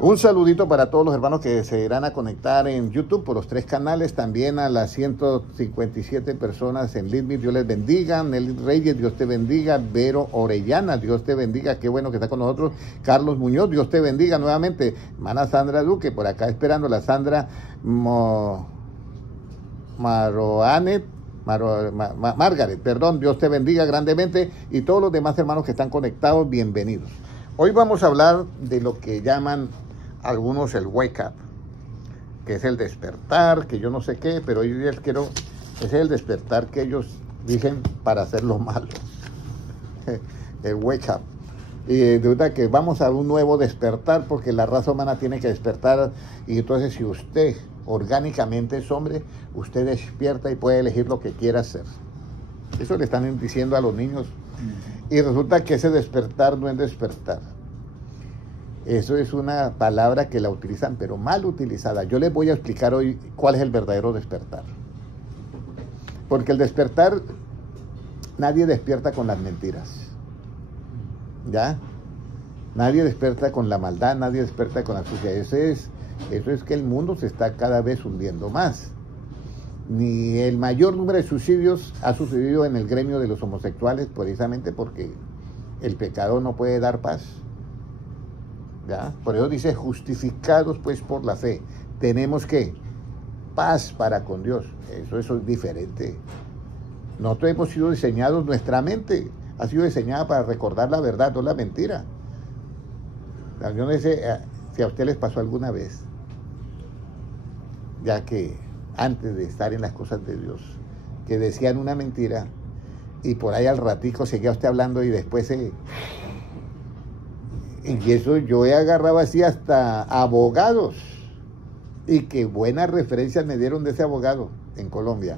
Un saludito para todos los hermanos que se irán a conectar en YouTube por los 3 canales, también a las 157 personas en Lidmi, Dios les bendiga. Nelly Reyes, Dios te bendiga. Vero Orellana, Dios te bendiga, qué bueno que está con nosotros. Carlos Muñoz, Dios te bendiga nuevamente. Hermana Sandra Duque, por acá esperando, la Sandra Margaret, perdón, Dios te bendiga grandemente, y todos los demás hermanos que están conectados, bienvenidos. Hoy vamos a hablar de lo que llaman algunos el wake up, que es el despertar, que yo no sé qué, pero hoy les quiero, ese es el despertar que ellos dicen para hacer lo malo, el wake up. Y de verdad que vamos a un nuevo despertar, porque la raza humana tiene que despertar, y entonces si usted orgánicamente es hombre, usted despierta y puede elegir lo que quiera hacer. Eso le están diciendo a los niños, y resulta que ese despertar no es despertar. Eso es una palabra que la utilizan, pero mal utilizada. Yo les voy a explicar hoy cuál es el verdadero despertar. Porque el despertar, nadie despierta con las mentiras. ¿Ya? Nadie despierta con la maldad, nadie despierta con la sucia. Eso es que el mundo se está cada vez hundiendo más. Ni el mayor número de suicidios ha sucedido en el gremio de los homosexuales, precisamente porque el pecado no puede dar paz. ¿Ya? Por eso dice, justificados pues por la fe, tenemos que paz para con Dios. Eso es diferente. Nosotros hemos sido diseñados, nuestra mente ha sido diseñada para recordar la verdad, no la mentira. Yo no sé si a usted les pasó alguna vez, ya que antes de estar en las cosas de Dios, que decían una mentira y por ahí al ratico seguía usted hablando y después y eso yo he agarrado así hasta abogados, y que buenas referencias me dieron de ese abogado en Colombia.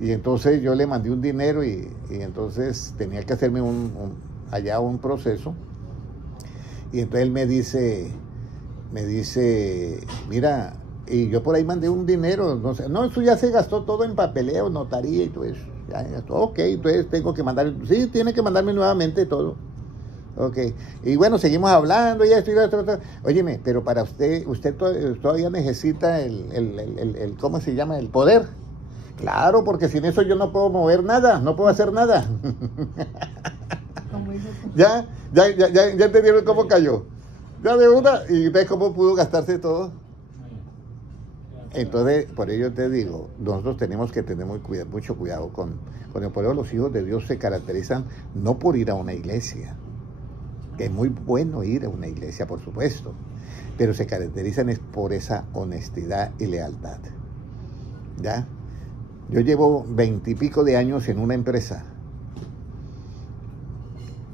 Y entonces yo le mandé un dinero y entonces tenía que hacerme allá un proceso. Y entonces él me dice, mira, y yo por ahí mandé un dinero, no sé, no, eso ya se gastó todo en papeleo, notaría y todo eso. Ya gastó, ok, entonces tengo que mandar, sí, tiene que mandarme nuevamente todo. Ok, y bueno, seguimos hablando y esto y esto. Óyeme, pero para usted todavía necesita el ¿cómo se llama? El poder. Claro, porque sin eso yo no puedo mover nada, no puedo hacer nada. Ya entendieron cómo cayó. Ya de una, y ves cómo pudo gastarse todo. Entonces, por ello te digo, nosotros tenemos que tener mucho cuidado con el poder. Los hijos de Dios se caracterizan no por ir a una iglesia, que es muy bueno ir a una iglesia, por supuesto, pero se caracterizan es por esa honestidad y lealtad. ¿Ya? Yo llevo 20 y pico de años en una empresa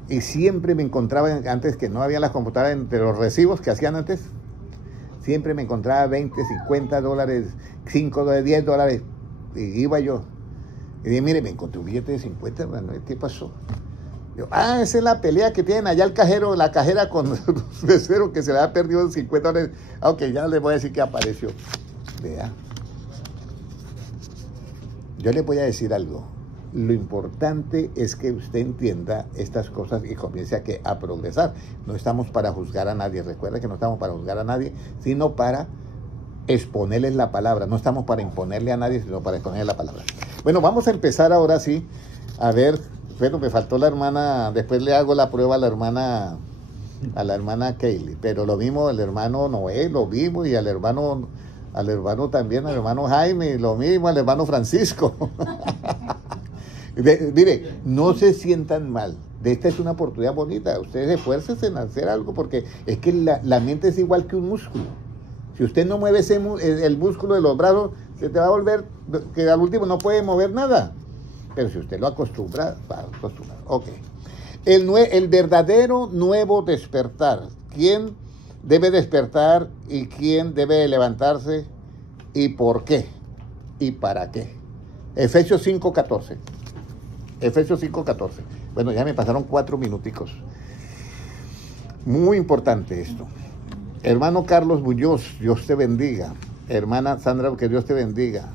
y siempre me encontraba, antes que no había las computadoras, entre los recibos que hacían antes, siempre me encontraba 20, 50 dólares, 5 dólares, 10 dólares, y iba yo. Y dije, mire, me encontré un billete de 50, bueno, ¿qué pasó? Yo, esa es la pelea que tienen allá el cajero, la cajera con los meseros, que se le ha perdido 50 dólares. Ok, ya les voy a decir que apareció. Vea. Yo le voy a decir algo. Lo importante es que usted entienda estas cosas y comience a progresar. No estamos para juzgar a nadie. Recuerda que no estamos para juzgar a nadie, sino para exponerles la palabra. No estamos para imponerle a nadie, sino para exponerle la palabra. Bueno, vamos a empezar ahora sí. A ver, bueno, me faltó la hermana. Después le hago la prueba a la hermana Kaylee. Pero lo mismo el hermano Noé, lo mismo, y al hermano también, al hermano Jaime, lo mismo, al hermano Francisco. Mire, no se sientan mal. Esta es una oportunidad bonita. Ustedes esfuércense en hacer algo, porque es que la mente es igual que un músculo. Si usted no mueve el músculo de los brazos, se te va a volver que al último no puede mover nada. Pero si usted lo acostumbra, va a acostumbrar. Ok. El verdadero nuevo despertar. ¿Quién debe despertar y quién debe levantarse y por qué y para qué? Efesios 5:14. Efesios 5:14. Bueno, ya me pasaron 4 minuticos. Muy importante esto. Hermano Carlos Muñoz, Dios te bendiga. Hermana Sandra, que Dios te bendiga.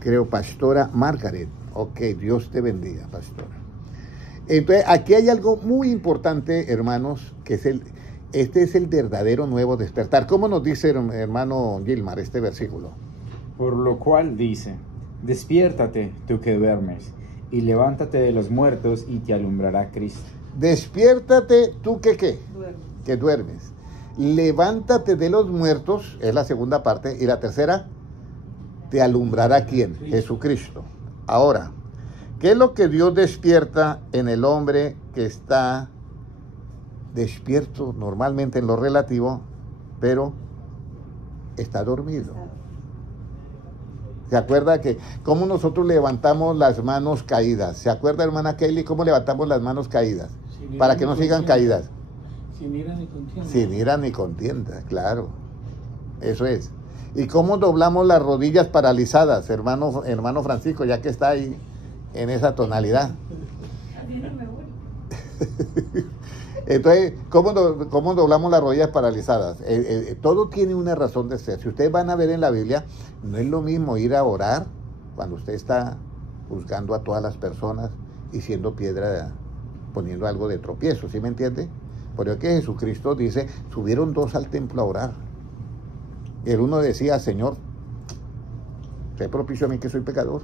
Creo, pastora Margaret. Ok, Dios te bendiga, pastora. Entonces, aquí hay algo muy importante, hermanos, que es Este es el verdadero nuevo despertar. ¿Cómo nos dice, hermano Gilmar, este versículo? Por lo cual dice, despiértate tú que duermes, y levántate de los muertos, y te alumbrará Cristo. Despiértate tú que ¿qué? Duerme. Que duermes. Levántate de los muertos, es la segunda parte, y la tercera, te alumbrará ¿quién? Jesucristo. Ahora, ¿qué es lo que Dios despierta en el hombre que está despierto normalmente en lo relativo, pero está dormido? ¿Se acuerda que cómo nosotros levantamos las manos caídas? ¿Se acuerda, hermana Kelly, cómo levantamos las manos caídas? Para que no sigan caídas. Sin ira ni contienda. Sin ira ni contienda, claro. Eso es. ¿Y cómo doblamos las rodillas paralizadas, hermano Francisco, ya que está ahí en esa tonalidad? Así no me voy. Entonces, ¿cómo doblamos las rodillas paralizadas? Todo tiene una razón de ser. Si ustedes van a ver en la Biblia, no es lo mismo ir a orar cuando usted está juzgando a todas las personas y siendo piedra, poniendo algo de tropiezo, ¿sí me entiende? Por eso que Jesucristo dice, subieron dos al templo a orar. Y el uno decía, Señor, sé propicio a mí que soy pecador.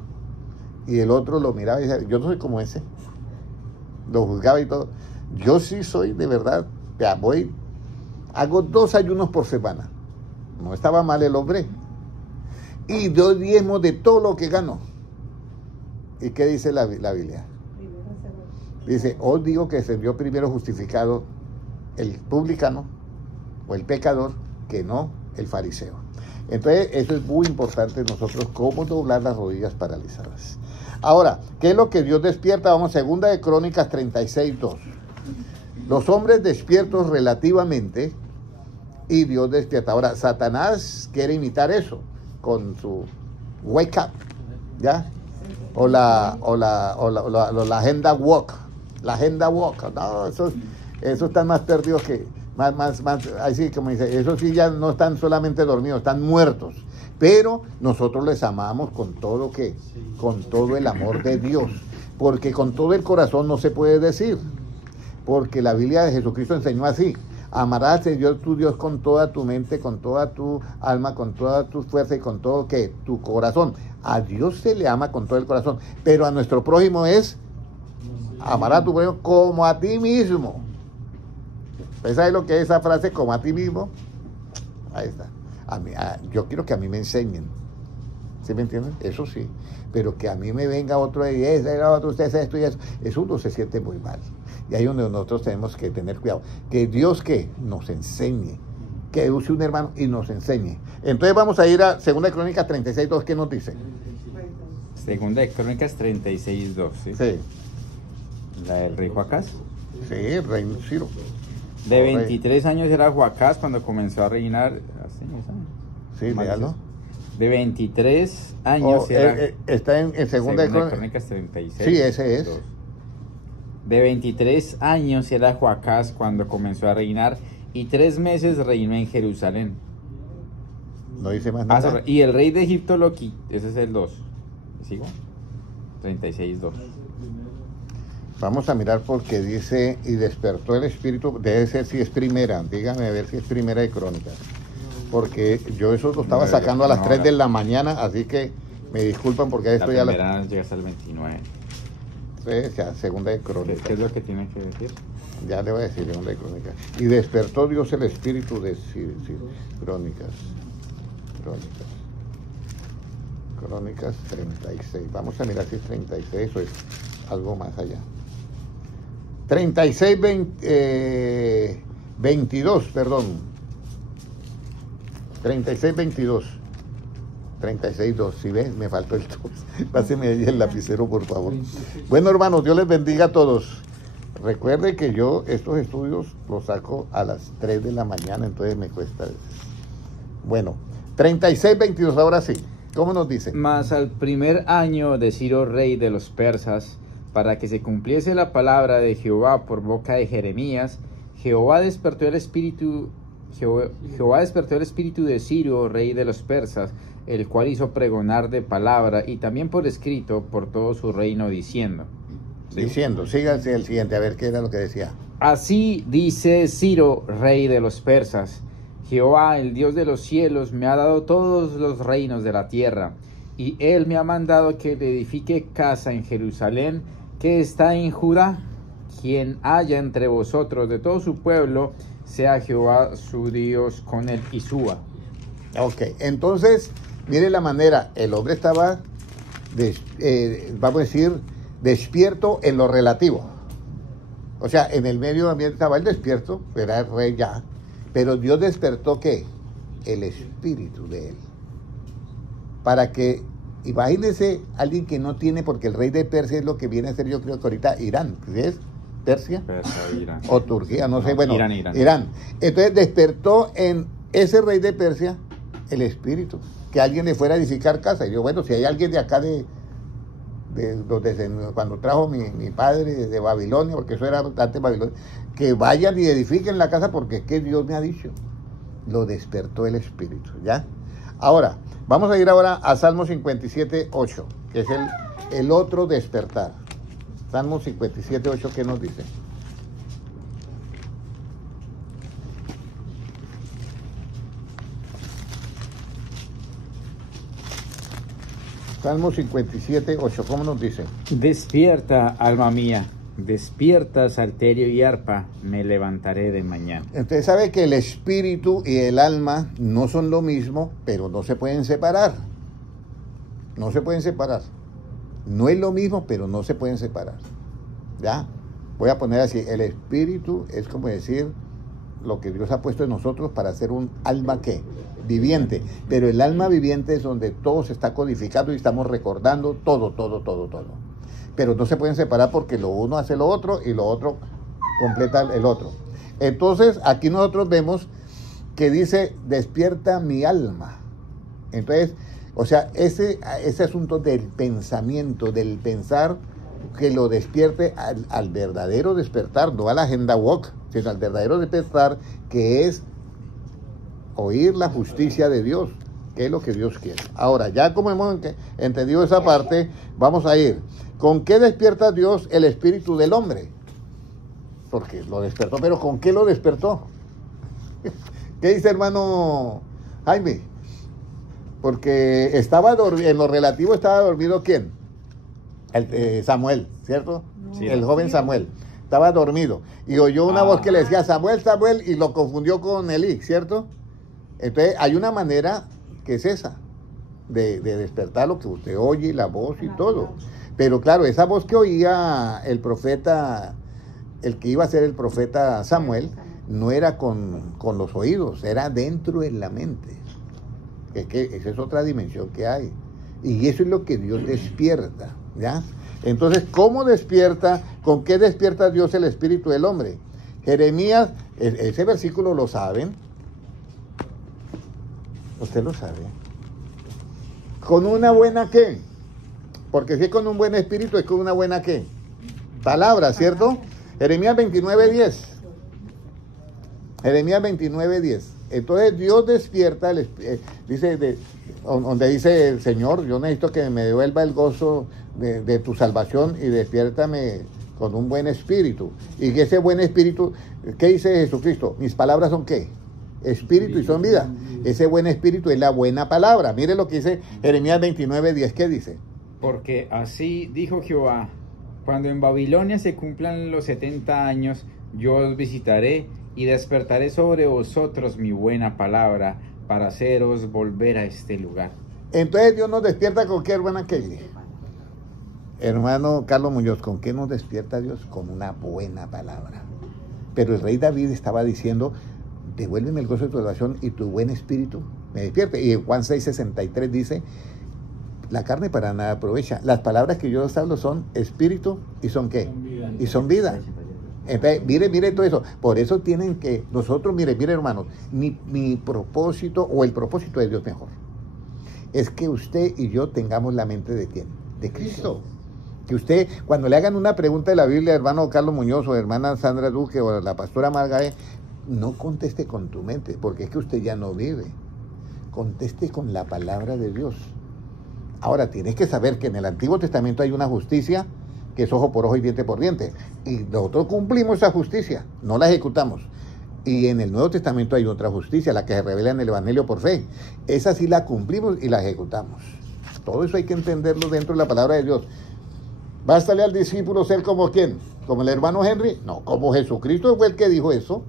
Y el otro lo miraba y decía, yo no soy como ese. Lo juzgaba y todo. Yo sí soy de verdad, ya hago 2 ayunos por semana. No estaba mal el hombre. Y doy diezmos de todo lo que gano. ¿Y qué dice la Biblia? Dice, os digo que se dio primero justificado el publicano o el pecador que no el fariseo. Entonces, eso es muy importante nosotros, cómo doblar las rodillas paralizadas. Ahora, ¿qué es lo que Dios despierta? Vamos, segunda de Crónicas 36:2. Los hombres despiertos relativamente y Dios despierta. Ahora, Satanás quiere imitar eso con su wake up, ¿ya? O la agenda walk. La agenda walk. No, esos están más perdidos que... Más, así como dice, esos sí ya no están solamente dormidos, están muertos. Pero nosotros les amamos con todo ¿qué? Con todo el amor de Dios. Porque con todo el corazón no se puede decir. Porque la Biblia de Jesucristo enseñó así. Amarás a Dios tu Dios con toda tu mente, con toda tu alma, con toda tu fuerza y con todo ¿qué? Tu corazón. A Dios se le ama con todo el corazón. Pero a nuestro prójimo es amar a tu prójimo como a ti mismo. ¿Usted sabe lo que es esa frase, como a ti mismo? Ahí está. Yo quiero que a mí me enseñen. ¿Sí me entienden? Eso sí. Pero que a mí me venga otro y usted hace esto y eso. Eso uno se siente muy mal. Y ahí es donde nosotros tenemos que tener cuidado. Que Dios ¿qué? Nos enseñe. Que use un hermano y nos enseñe. Entonces vamos a ir a 2 Crónicas 36:2. ¿Qué nos dice? Segunda de Crónicas 36:2, ¿sí? Sí. La del rey Joacás. Sí, el rey Ciro. De 23 años era Joacás cuando comenzó a reinar. Hace 10 años. Sí, léalo. De 23 años era... está en segunda de Crónicas 36. Sí, ese es. 2. De 23 años era Joacás cuando comenzó a reinar y 3 meses reinó en Jerusalén. No dice más nada. Y el rey de Egipto lo quitó. Ese es el 2. ¿Sigo? 36:2. Vamos a mirar porque dice, y despertó el espíritu, debe ser si es primera, dígame a ver si es primera de Crónicas, porque yo eso lo estaba sacando a las 3 de la mañana, así que me disculpan porque esto ya... La primera llega hasta el 29. Sí, ya, segunda de Crónicas. ¿Qué es lo que tiene que decir? Ya le voy a decir, segunda de Crónicas. Y despertó Dios el espíritu de Crónicas. Crónicas 36, vamos a mirar si es 36 o es algo más allá. 22, perdón. 36:2. 36:2, si ves, me faltó el 2. Páseme ahí el lapicero, por favor. Bueno, hermanos, Dios les bendiga a todos. Recuerde que yo estos estudios los saco a las 3 de la mañana, entonces me cuesta. Bueno, 36:22, ahora sí. ¿Cómo nos dice? Mas al primer año de Ciro, rey de los persas, para que se cumpliese la palabra de Jehová por boca de Jeremías, Jehová despertó el espíritu de Ciro, rey de los persas, el cual hizo pregonar de palabra y también por escrito por todo su reino, diciendo. Sí. Diciendo, síganse el siguiente, a ver qué era lo que decía. Así dice Ciro, rey de los persas: Jehová, el Dios de los cielos, me ha dado todos los reinos de la tierra, y él me ha mandado que le edifique casa en Jerusalén, que está en Judá. Quien haya entre vosotros de todo su pueblo, sea Jehová su Dios con él y suba. Ok, entonces, mire la manera, el hombre estaba, vamos a decir, despierto en lo relativo. O sea, en el medio ambiente estaba el despierto, era el rey ya, pero Dios despertó, ¿qué? El espíritu de él. Para que, imagínese, alguien que no tiene, porque el rey de Persia es lo que viene a ser, yo creo que ahorita Irán, ¿sí es? Persia Irán. o Turquía, no sé, bueno, Irán. Entonces despertó en ese rey de Persia el espíritu, que alguien le fuera a edificar casa. Y yo, bueno, si hay alguien de acá cuando trajo mi padre de Babilonia, porque eso era antes de Babilonia, que vayan y edifiquen la casa, porque es que Dios me ha dicho, lo despertó el espíritu, ¿ya? Ahora, vamos a ir ahora a Salmo 57:8, que es el otro despertar. Salmo 57:8, ¿qué nos dice? Salmo 57:8, ¿cómo nos dice? Despierta, alma mía, despierta, salterio y arpa, me levantaré de mañana. Entonces sabe que el espíritu y el alma no son lo mismo, pero no se pueden separar. No se pueden separar. No es lo mismo, pero no se pueden separar. ¿Ya? Voy a poner así, el espíritu es como decir lo que Dios ha puesto en nosotros para hacer un alma, ¿qué? Viviente. Pero el alma viviente es donde todo se está codificando y estamos recordando todo. Pero no se pueden separar porque lo uno hace lo otro y lo otro completa el otro. Entonces, aquí nosotros vemos que dice, despierta mi alma. Entonces, o sea, ese asunto del pensamiento, del pensar, que lo despierte al verdadero despertar, no a la agenda woke, sino al verdadero despertar, que es oír la justicia de Dios, que es lo que Dios quiere. Ahora, ya como hemos entendido esa parte, vamos a ir. ¿Con qué despierta Dios el espíritu del hombre? Porque lo despertó, pero ¿con qué lo despertó? ¿Qué dice, hermano Jaime? Porque estaba en lo relativo estaba dormido, ¿quién? Samuel, ¿cierto? Sí. El joven Samuel. Estaba dormido y oyó una voz que le decía Samuel, Samuel, y lo confundió con Elí, ¿cierto? Entonces hay una manera que es esa, de despertar lo que usted oye, la voz y todo. Pero claro, esa voz que oía el profeta, el que iba a ser el profeta Samuel, no era con los oídos, era dentro de la mente. Es que esa es otra dimensión que hay. Y eso es lo que Dios despierta, ¿ya? Entonces, ¿cómo despierta? ¿Con qué despierta Dios el espíritu del hombre? Jeremías, ese versículo lo saben. Usted lo sabe. ¿Con una buena qué? Porque si es con un buen espíritu, es con una buena qué? Palabra, ¿cierto? Jeremías 29:10. Jeremías 29:10. Entonces Dios despierta, donde dice el Señor, yo necesito que me devuelva el gozo de tu salvación y despiértame con un buen espíritu. Y ese buen espíritu, ¿qué dice Jesucristo? Mis palabras son ¿qué? Espíritu y son vida. Ese buen espíritu es la buena palabra. Mire lo que dice Jeremías 29:10. ¿Qué dice? Porque así dijo Jehová: cuando en Babilonia se cumplan los 70 años, yo os visitaré y despertaré sobre vosotros mi buena palabra para haceros volver a este lugar. Entonces Dios nos despierta ¿con qué, hermana Kelly? Hermano Carlos Muñoz, ¿con qué nos despierta Dios? Con una buena palabra. Pero el rey David estaba diciendo, devuélveme el gozo de tu salvación y tu buen espíritu me despierte. Y en Juan 6:63 dice, la carne para nada aprovecha. Las palabras que yo os hablo son espíritu y son ¿qué? Y son vida. Entonces, mire todo eso. Por eso tienen que, nosotros, mire hermanos, mi propósito, o el propósito de Dios mejor, es que usted y yo tengamos la mente de ¿quién? De Cristo. Que usted, cuando le hagan una pregunta de la Biblia, hermano Carlos Muñoz o hermana Sandra Duque o la pastora Margaret, no conteste con tu mente, porque es que usted ya no vive. Conteste con la palabra de Dios. Ahora, tienes que saber que en el Antiguo Testamento hay una justicia que es ojo por ojo y diente por diente. Y nosotros cumplimos esa justicia, no la ejecutamos. Y en el Nuevo Testamento hay otra justicia, la que se revela en el Evangelio por fe. Esa sí la cumplimos y la ejecutamos. Todo eso hay que entenderlo dentro de la palabra de Dios. ¿Bástale al discípulo ser como quién? ¿Como el hermano Henry? No, como Jesucristo fue el que dijo eso.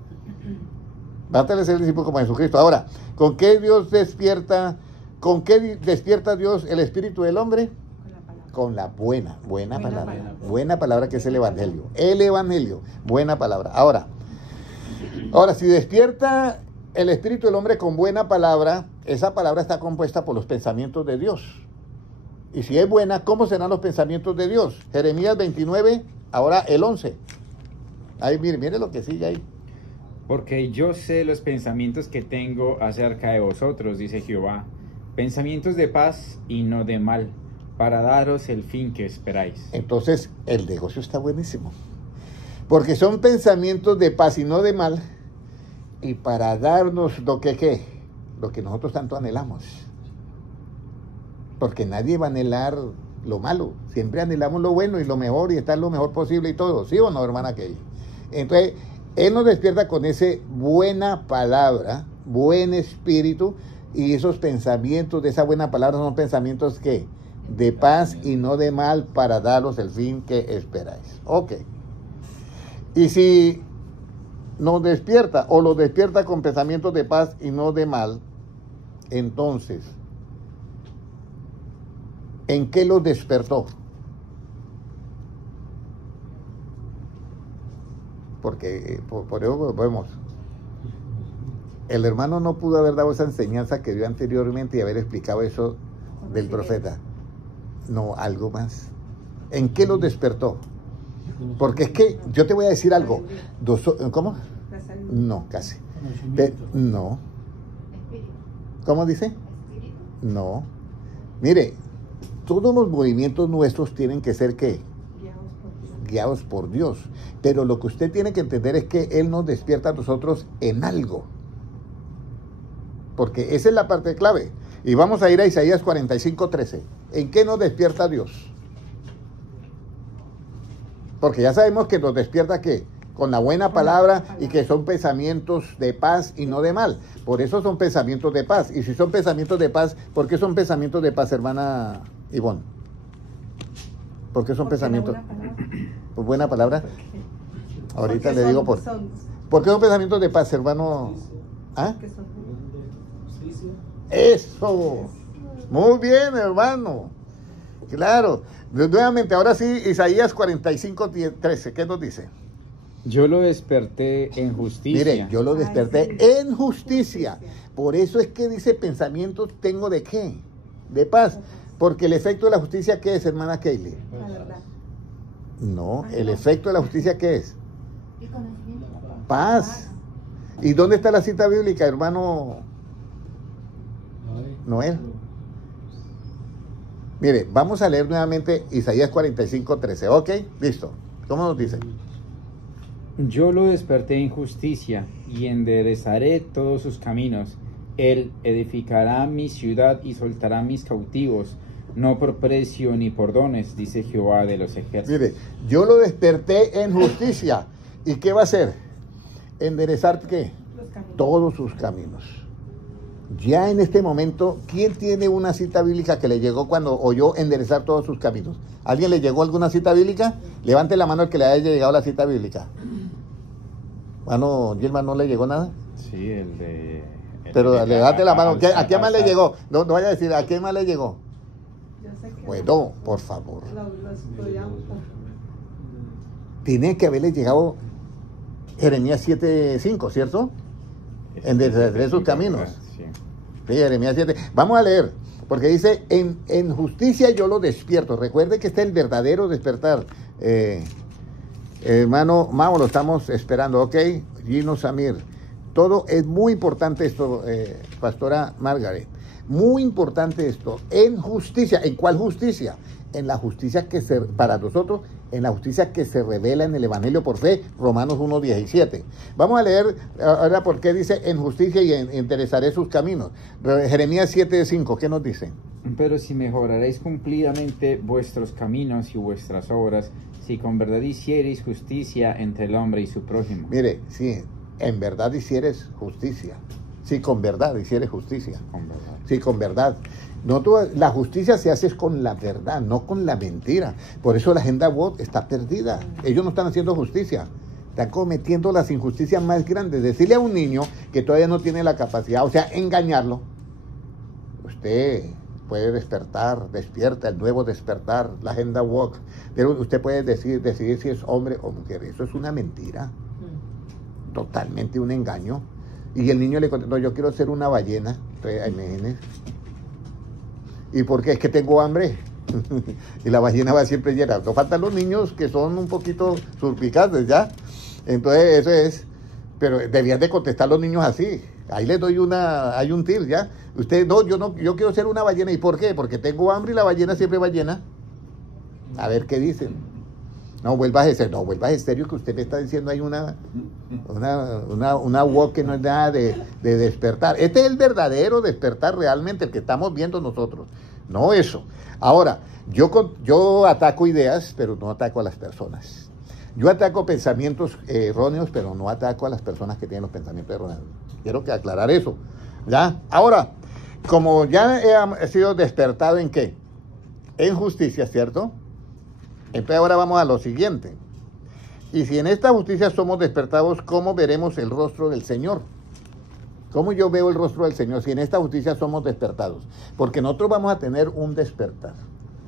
Bástale ser el discípulo como Jesucristo. Ahora, ¿con qué Dios despierta? ¿Con qué despierta Dios el espíritu del hombre? Con la buena palabra. Buena palabra que es el Evangelio. El Evangelio, buena palabra. Ahora, si despierta el espíritu del hombre con buena palabra, esa palabra está compuesta por los pensamientos de Dios. Y si es buena, ¿cómo serán los pensamientos de Dios? Jeremías 29, ahora el 11. Ahí, mire lo que sigue ahí. Porque yo sé los pensamientos que tengo acerca de vosotros, dice Jehová, pensamientos de paz y no de mal, para daros el fin que esperáis. Entonces, el negocio está buenísimo. Porque son pensamientos de paz y no de mal, y para darnos lo que nosotros tanto anhelamos. Porque nadie va a anhelar lo malo, siempre anhelamos lo bueno y lo mejor y estar lo mejor posible y todo, ¿sí o no, hermana Kelly? Entonces, Él nos despierta con ese buena palabra, buen espíritu, y esos pensamientos de esa buena palabra son pensamientos que de paz y no de mal, para daros el fin que esperáis. Ok. Y si nos despierta o los despierta con pensamientos de paz y no de mal, entonces, ¿en qué los despertó? Porque por eso vemos, el hermano no pudo haber dado esa enseñanza que dio anteriormente y haber explicado eso del profeta. No, algo más. ¿En qué los despertó? Porque es que yo te voy a decir algo. ¿Cómo? No, casi. No. ¿Cómo dice? No. Mire, todos los movimientos nuestros tienen que ser ¿qué? Guiados por Dios. Pero lo que usted tiene que entender es que Él nos despierta a nosotros en algo. Porque esa es la parte clave. Y vamos a ir a Isaías 45:13. ¿En qué nos despierta Dios? Porque ya sabemos que nos despierta ¿qué? Con la buena palabra y que son pensamientos de paz y no de mal. Por eso son pensamientos de paz. Y si son pensamientos de paz, ¿por qué son pensamientos de paz, hermana Ivonne? ¿Por qué son pensamientos? ¿Por buena palabra? Ahorita le digo por qué son pensamientos de paz, hermano. ¿Ah? Eso. Muy bien, hermano. Claro. Nuevamente, ahora sí, Isaías 45:13. ¿Qué nos dice? Yo lo desperté en justicia. Mire, yo lo desperté en justicia. Por eso es que dice pensamientos tengo de qué? De paz. Porque el efecto de la justicia, ¿qué es, hermana Kaylee? La verdad. No, el efecto de la justicia, ¿qué es? Paz. ¿Y dónde está la cita bíblica, hermano Noel? Mire, vamos a leer nuevamente Isaías 45:13. ¿Ok? Listo. ¿Cómo nos dice? Yo lo desperté en justicia y enderezaré todos sus caminos. Él edificará mi ciudad y soltará mis cautivos, no por precio ni por dones, dice Jehová de los ejércitos. Mire, yo lo desperté en justicia. ¿Y qué va a hacer? Enderezar ¿qué? Todos sus caminos. Ya en este momento, ¿quién tiene una cita bíblica que le llegó cuando oyó enderezar todos sus caminos? ¿Alguien le llegó alguna cita bíblica? Levante la mano el que le haya llegado la cita bíblica. Mano, Gilman, ¿no le llegó nada? Sí, el de... Pero levante la mano. ¿A quién más le llegó? No vaya a decir, ¿a quién más le llegó? Yo sé que Bueno, por favor. lo estudiamos. Tiene que haberle llegado Jeremías 7:5, ¿cierto? Enderezaré sus caminos. Sí. Sí, Jeremías 7. Vamos a leer, porque dice, en justicia yo lo despierto. Recuerde que este es el verdadero despertar. Hermano Mau, lo estamos esperando, ¿ok? Gino Samir. Todo es muy importante esto, pastora Margaret. Muy importante esto. En justicia. ¿En cuál justicia? En la justicia que para nosotros en la justicia que se revela en el Evangelio por fe, Romanos 1:17. Vamos a leer ahora por qué dice en justicia y enderezaré sus caminos. Jeremías 7:5, ¿qué nos dice? Pero si mejoraréis cumplidamente vuestros caminos y vuestras obras, si con verdad hiciereis justicia entre el hombre y su prójimo. Mire, si en verdad hicieres justicia, si con verdad hicieres justicia, Con verdad. sí, con verdad. No, la justicia se hace con la verdad, no con la mentira. Por eso la agenda woke está perdida. Ellos no están haciendo justicia, están cometiendo las injusticias más grandes. Decirle a un niño que todavía no tiene la capacidad, o sea, engañarlo. Usted puede despertar, despierta, el nuevo despertar, la agenda woke. Pero usted puede decidir si es hombre o mujer. Eso es una mentira, totalmente un engaño. Y el niño le contestó, no, yo quiero ser una ballena. Entonces, imagínese. ¿Y por qué? Es que tengo hambre. Y la ballena va siempre llena. No faltan los niños que son un poquito surpicantes, ¿ya? Entonces, eso es. Pero debían de contestar los niños así. Ahí les doy hay un tip, ¿ya? Usted, no, yo quiero ser una ballena. ¿Y por qué? Porque tengo hambre y la ballena siempre va llena. A ver qué dicen. No vuelvas estéreo que usted me está diciendo hay una walk que no es nada de despertar. Este es el verdadero despertar realmente, el que estamos viendo nosotros, no eso. Ahora, yo ataco ideas, pero no ataco a las personas. Yo ataco pensamientos erróneos, pero no ataco a las personas que tienen los pensamientos erróneos. Quiero que aclarar eso, ¿ya? Ahora, como ya he sido despertado ¿en qué? En justicia, ¿cierto? Entonces ahora vamos a lo siguiente. Y si en esta justicia somos despertados, ¿cómo veremos el rostro del Señor? ¿Cómo yo veo el rostro del Señor si en esta justicia somos despertados? Porque nosotros vamos a tener un despertar.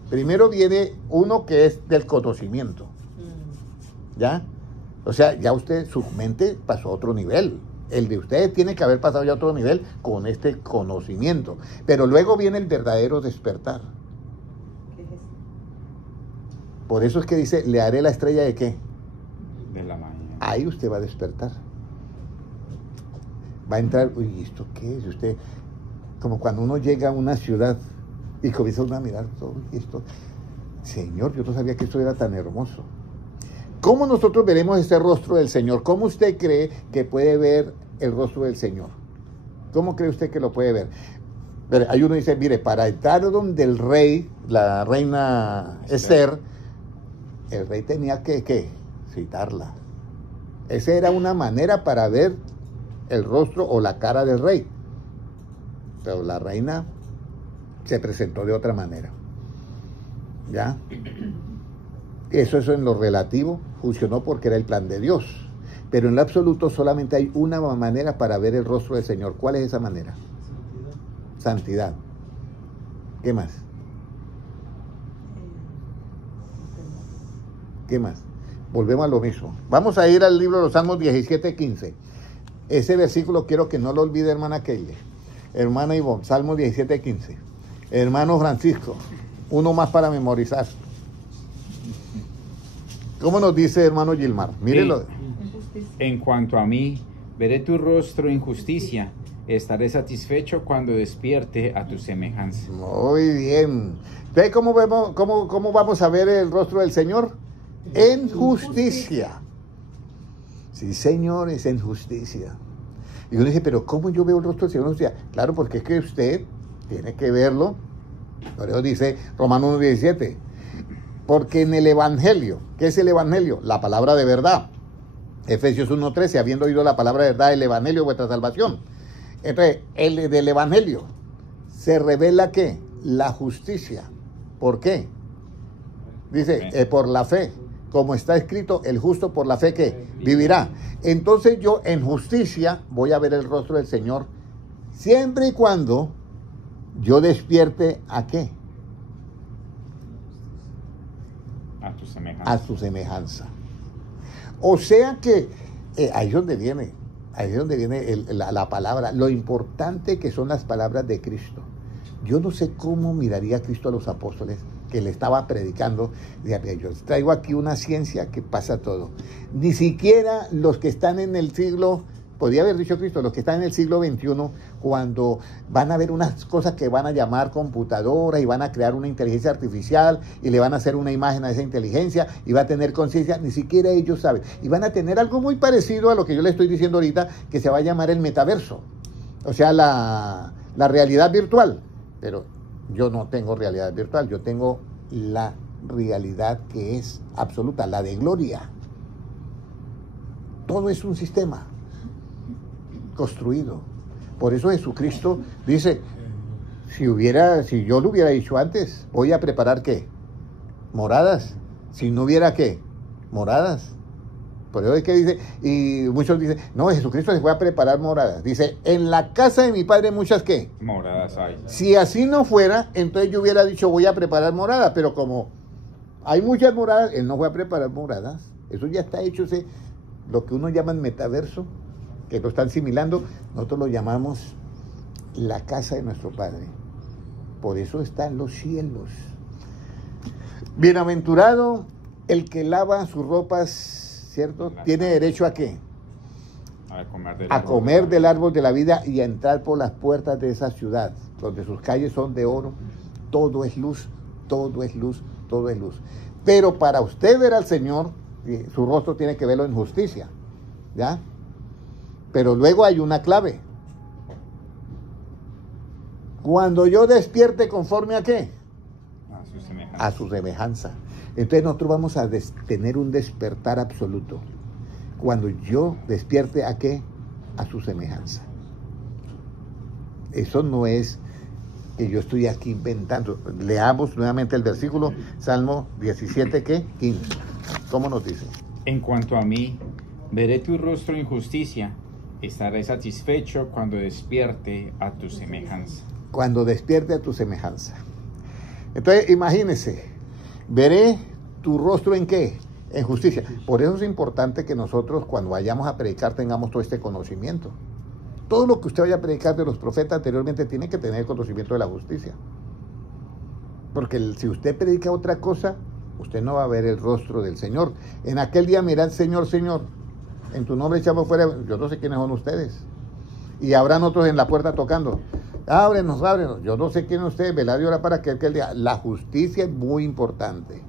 Primero viene uno que es del conocimiento. ¿Ya? O sea, ya su mente pasó a otro nivel. El de ustedes tiene que haber pasado ya a otro nivel con este conocimiento. Pero luego viene el verdadero despertar. Por eso es que dice, le haré la estrella de ¿qué? De la mañana. Ahí usted va a despertar. Va a entrar, uy, ¿esto qué es? Usted, como cuando uno llega a una ciudad y comienza uno a mirar todo esto. Señor, yo no sabía que esto era tan hermoso. ¿Cómo nosotros veremos ese rostro del Señor? ¿Cómo usted cree que puede ver el rostro del Señor? ¿Cómo cree usted que lo puede ver? Pero hay uno que dice, mire, para entrar donde el rey, la reina Esther, el rey tenía que citarla. Esa era una manera para ver el rostro o la cara del rey. Pero la reina se presentó de otra manera. ¿Ya? Eso en lo relativo funcionó porque era el plan de Dios. Pero en lo absoluto solamente hay una manera para ver el rostro del Señor. ¿Cuál es esa manera? Santidad. ¿Qué más? ¿Qué más? Volvemos a lo mismo. Vamos a ir al libro de los Salmos 17:15. Ese versículo quiero que no lo olvide, hermana Keile. Hermana Ivonne, Salmos 17:15. Hermano Francisco, uno más para memorizar. ¿Cómo nos dice hermano Gilmar? Mírelo. En cuanto a mí, veré tu rostro en justicia. Estaré satisfecho cuando despierte a tu semejanza. Muy bien. ¿Ve cómo vamos a ver el rostro del Señor? En justicia. Sí, señores, en justicia. Y uno dice, pero ¿cómo yo veo el rostro del Señor en justicia? Claro, porque es que usted tiene que verlo. Por eso dice Romanos 1:17. Porque en el Evangelio, ¿qué es el Evangelio? La palabra de verdad. Efesios 1:13, habiendo oído la palabra de verdad, el Evangelio de vuestra salvación. Entonces, del Evangelio se revela ¿qué? La justicia. ¿Por qué? Dice, por la fe. Como está escrito, el justo por la fe que vivirá. Entonces yo en justicia voy a ver el rostro del Señor siempre y cuando yo despierte ¿a qué? A tu semejanza. A su semejanza. O sea que ahí es donde viene la palabra, lo importante que son las palabras de Cristo. Yo no sé cómo miraría Cristo a los apóstoles que le estaba predicando. Decía, yo traigo aquí una ciencia que pasa todo. Ni siquiera los que están en el siglo podía haber dicho Cristo, los que están en el siglo XXI, cuando van a ver unas cosas que van a llamar computadoras y van a crear una inteligencia artificial y le van a hacer una imagen a esa inteligencia y va a tener conciencia, ni siquiera ellos saben. Y van a tener algo muy parecido a lo que yo le estoy diciendo ahorita, que se va a llamar el metaverso, o sea, la realidad virtual. Pero yo no tengo realidad virtual, yo tengo la realidad que es absoluta, la de gloria. Todo es un sistema construido. Por eso Jesucristo dice, si yo lo hubiera dicho antes, voy a preparar ¿qué? Moradas. Si no hubiera ¿qué? Moradas. Por eso es que dice, y muchos dicen, no, Jesucristo se fue a preparar moradas. Dice, en la casa de mi Padre muchas ¿qué? Moradas hay. Si así no fuera, entonces yo hubiera dicho, voy a preparar moradas, pero como hay muchas moradas, él no fue a preparar moradas. Eso ya está hecho, lo que uno llama el metaverso, que lo están asimilando, nosotros lo llamamos la casa de nuestro Padre. Por eso está en los cielos. Bienaventurado el que lava sus ropas, ¿cierto? ¿Tiene derecho a qué? A comer del árbol de la vida y a entrar por las puertas de esa ciudad, donde sus calles son de oro. Todo es luz, todo es luz, todo es luz. Pero para usted ver al Señor, su rostro tiene que verlo en justicia, ¿ya? Pero luego hay una clave. Cuando yo despierte, ¿conforme a qué? A su semejanza. A su semejanza. Entonces nosotros vamos a tener un despertar absoluto. Cuando yo despierte, ¿a qué? A su semejanza. Eso no es que yo estoy aquí inventando. Leamos nuevamente el versículo, Salmo 17, ¿qué? 15. ¿Cómo nos dice? En cuanto a mí, veré tu rostro en justicia, estaré satisfecho cuando despierte a tu semejanza. Cuando despierte a tu semejanza. Entonces, imagínese, veré tu rostro en qué? En justicia. Por eso es importante que nosotros, cuando vayamos a predicar, tengamos todo este conocimiento. Todo lo que usted vaya a predicar de los profetas anteriormente tiene que tener conocimiento de la justicia. Porque si usted predica otra cosa, usted no va a ver el rostro del Señor. En aquel día mirad, Señor, Señor, en tu nombre echamos fuera, yo no sé quiénes son ustedes. Y habrán otros en la puerta tocando. Ábrenos, ábrenos. Yo no sé quién es usted, velar y orar para que aquel día. La justicia es muy importante.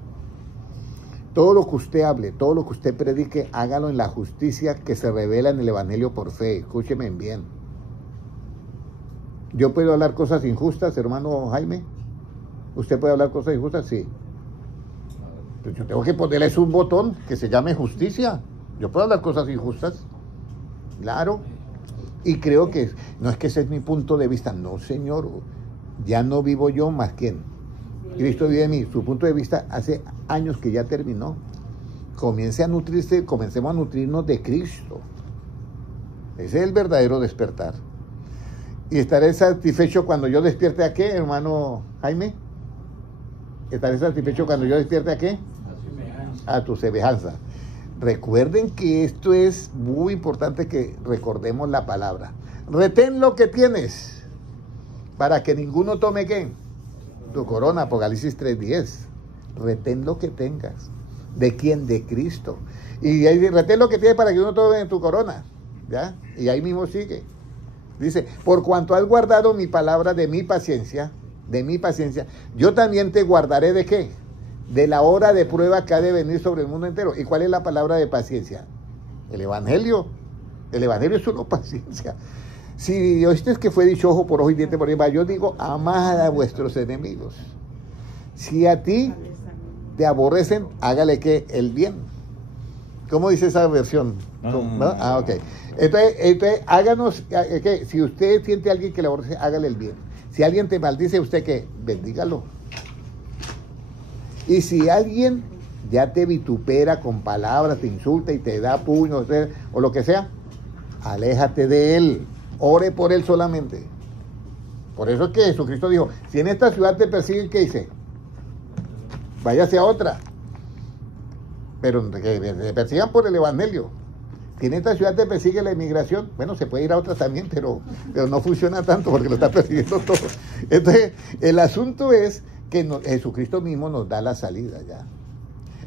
Todo lo que usted hable, todo lo que usted predique, hágalo en la justicia que se revela en el Evangelio por fe. Escúcheme bien. ¿Yo puedo hablar cosas injustas, hermano Jaime? ¿Usted puede hablar cosas injustas? Sí. Pues yo tengo que ponerles un botón que se llame justicia. Yo puedo hablar cosas injustas. Claro. Y creo que no es que ese es mi punto de vista. No, Señor. Ya no vivo yo, más quién. Cristo vive en mí. Su punto de vista hace años que ya terminó. Comience a nutrirse, comencemos a nutrirnos de Cristo. Ese es el verdadero despertar. Y estaré satisfecho cuando yo despierte a qué, hermano Jaime. Estaré satisfecho cuando yo despierte a qué. A tu semejanza. Recuerden que esto es muy importante que recordemos la palabra. Retén lo que tienes para que ninguno tome ¿qué? Tu corona, Apocalipsis 3:10. Retén lo que tengas. ¿De quién? De Cristo. Y ahí retén lo que tienes para que uno tome tu corona. ¿Ya? Y ahí mismo sigue. Dice, por cuanto has guardado mi palabra de mi paciencia, yo también te guardaré ¿de qué? De la hora de prueba que ha de venir sobre el mundo entero. ¿Y cuál es la palabra de paciencia? El Evangelio. El Evangelio es solo paciencia. Si oíste que fue dicho ojo por ojo y diente por diente, yo digo, amad a vuestros enemigos. Si a ti te aborrecen, hágale ¿qué? El bien. ¿Cómo dice esa versión? ¿No? Ah, ok. Entonces háganos, ¿qué? Si usted siente a alguien que le aborrece, hágale el bien. Si alguien te maldice, ¿usted qué? Bendígalo. Y si alguien ya te vitupera con palabras, te insulta y te da puños o lo que sea, aléjate de él. Ore por él solamente. Por eso es que Jesucristo dijo, si en esta ciudad te persiguen, ¿qué dice? Váyase a otra. Pero que te persigan por el Evangelio. Si en esta ciudad te persigue la inmigración, bueno, se puede ir a otra también, pero no funciona tanto porque lo está persiguiendo todo. Entonces, el asunto es que Jesucristo mismo nos da la salida ya.